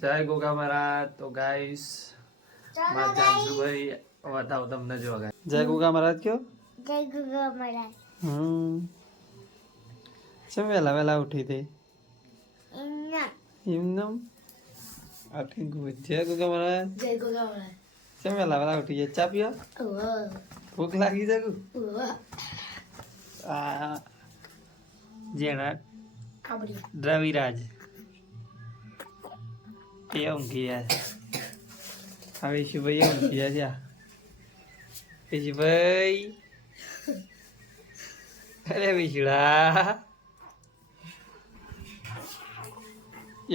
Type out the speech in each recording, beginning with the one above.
જય ગોગા મહારાજ. તો ગાઈસ માં જાનસુભાઈ બતાવો તમને જો ગાઈસ. જય ગોગા મહારાજ કયો. જય ગોગા મહારાજ. ચમ વેલા વેલા ઉઠી હતી એમના એમનમ આઠી ગો. જય ગોગા મહારાજ. જય ગોગા મહારાજ. ચમ વેલા વેલા ઉઠી ગયા. ચા પીવા ભૂખ લાગી છે. આ જેના દ્રવિરાજ એ ઊંઘી ગયા છે. હવે ઈશુભાઈ ઊંઘી ગયા છે. ઈશુભાઈ અરે વિશુડા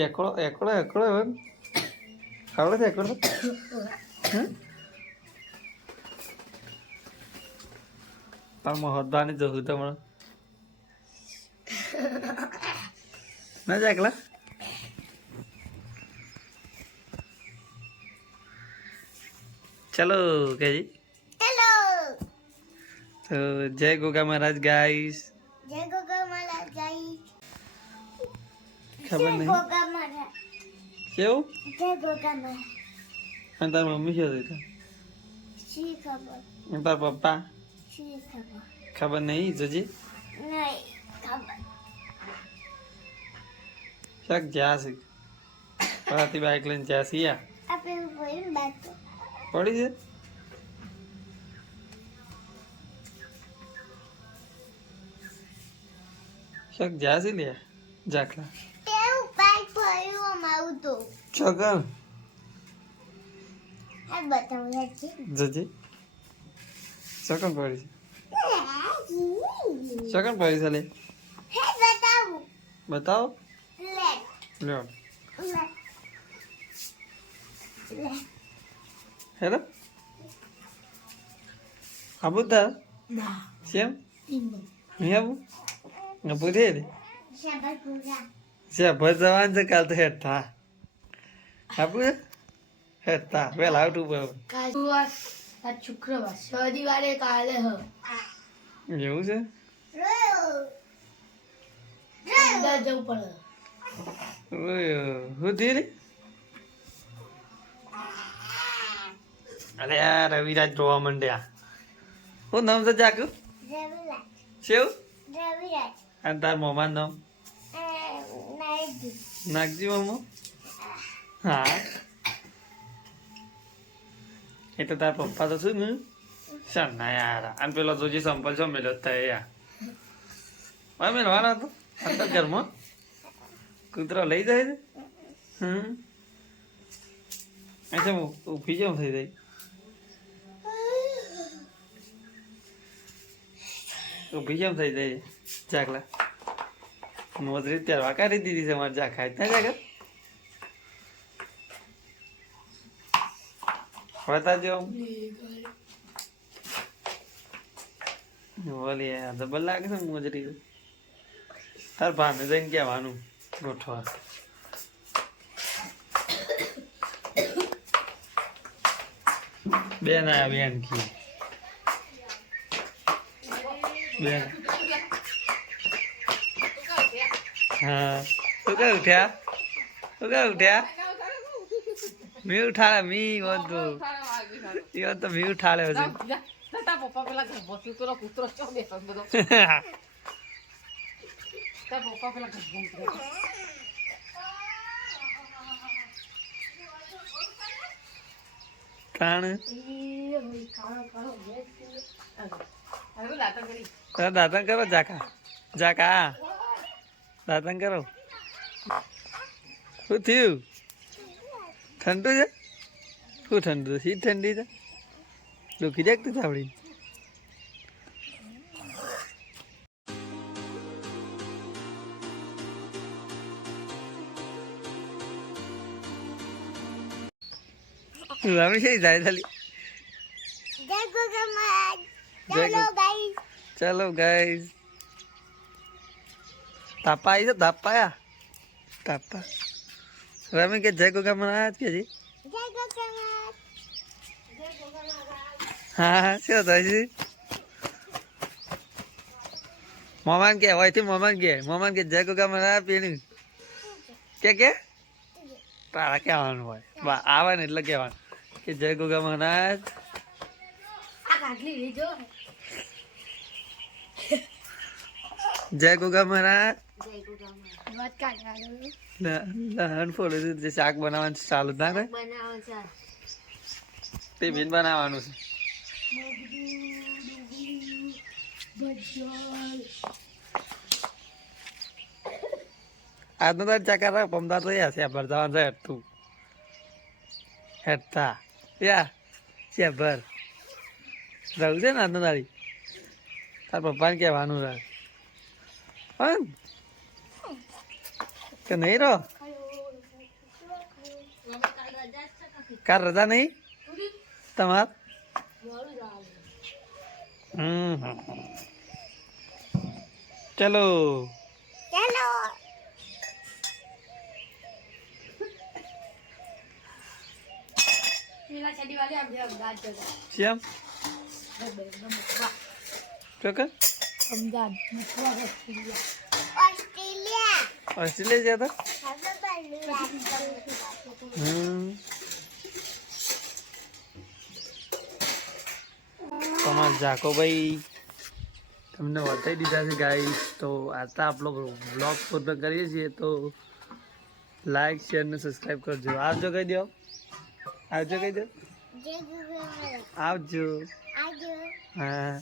એકડો એકડો એકડો ખાવડે છે એકડો. પણ મહોત્સાની જવું તમને ના જાકલા. ચલો કેજી. હેલો. તો જય ગોગા મહારાજ ગાઈસ. જય ગોગા મહારાજ ગાઈસ. ખબર જય નહીં ગોગા મહારાજ. કેવું. જય ગોગા મહારાજ. અને તાર મમ્મી શું હતી. શી ખબર. અને તાર પપ્પા શી ખબર. ખબર નહીં જોજી. નહીં ખબર. શાક જ્યાં છે પરાતી બાઈક લઈને જ્યાં છીએ આપણે કોઈ બાત પડી છે. શાક જ્યાં છે લે જાકલા તેવું પાઈ ફર્યું અમારું તો ચોકન આ બતાવું છે જોજી ચોકન પડી છે. ચોકન પડી છે લે હે બતાવું બતાવો. લે લ્યો લે લે હેલો આબુ તાર ના કેમ ટીંબો નહીં આબુ આબુ દે રે શાબાશ પૂરા છે ભર જવાન છે કાલ તો હેઠા આબુ હેઠા વેલા આવતું બરાબર કાજુવાર આ શુક્રવાર શનિવારે કાલે હ એવું છે. અંદર જવું પડે શું થયું રે. અરે યાર રવિરાજ જોવા માંડ્યા. શું નામ છે જાકુ. રવિરાજ શેવ રવિરાજ અને તાર મોમાન નામ નાયજી નાગજી મોમો. હા એ તો તાર પપ્પા તો શું ને શાન ના યાર. અને પેલો જોજી સંપલ છો મેલો થાય યાર હવે મેળવાનો હતો અંદર ઘરમાં કૂતરો લઈ જાય છે. અચ્છા ઊભી જેમ થઈ જાય. ઊભી જેમ થઈ જાય જાકલા. મોજરી ત્યારે વાકારી દીધી છે મારે જા ખાય ત્યાં જાગર હોતા જો બોલી જબર લાગે છે મોજરી. તાર ભાને જઈને કહેવાનું ગોઠવા. બેન આયા બેન કી બેન. હા તું કઈ ઉઠ્યા તું કઈ ઉઠ્યા. મી ઉઠાડે મી બધું એ તો મી ઉઠાડે હજુ. પપ્પા પેલા કૂતરો કૂતરો ચો દેખો બધો પપ્પા પેલા કાણ દાંતણ કરી દાંતણ કરો જાકા જાકા દાંતણ કરો. શું થયું ઠંડુ છે. શું ઠંડુ છે. સીટ ઠંડી છે. દુખી જાગતું થાવડી. રમી છે જાય ખાલી. જય ગોગા મહારાજ. જય ચાલો ગાઈસ ચલો ગાઈસ. તાપા આવી છે તાપાયા તાપા. રમી કે જય ગોગા મહારાજ કે જી. જય ગોગા મહારાજ. હા હા શું થાય છે. મોમાન કે મોમાન કે જય ગોગા મહારાજ પીણી કે તારા કહેવાનું હોય આવે ને એટલે કહેવાનું કે જય ગોગા મહારાજ. આ કાટલી લીધો જય ગોગા મહારાજ. વાત કાઢવાનું લહણ ફોડે છે શાક બનાવવાનું ચાલુ ના કરે ટિફિન બનાવવાનું છે. આજનો તાર ચકા રાખ પમદાર તો યા છે ભરતા છે હેઠતું હેઠતા યા છે ભર રહું છે ને આજનો તારી તાર પપ્પાને કહેવાનું રહે પણ કે નહીં રહો કાર રજા નહીં તમાર ચલો પેલા છડી વાળી આપણે અમદાવાદ જતા શ્યામ ચોક્કસ અમદાવાદ ઓસ્ટ્રેલિયા ગયા હતા. તમારા જાકોભાઈ તમને બતાવી દીધા છે ગાઈસ. તો આટલા આપણો બ્લોગ પૂર્ણ કરીએ છીએ. તો લાઈક શેર ને સબસ્ક્રાઈબ કરજો. આવજો કહી દો. આવજો કહી દો. આવજો. હા.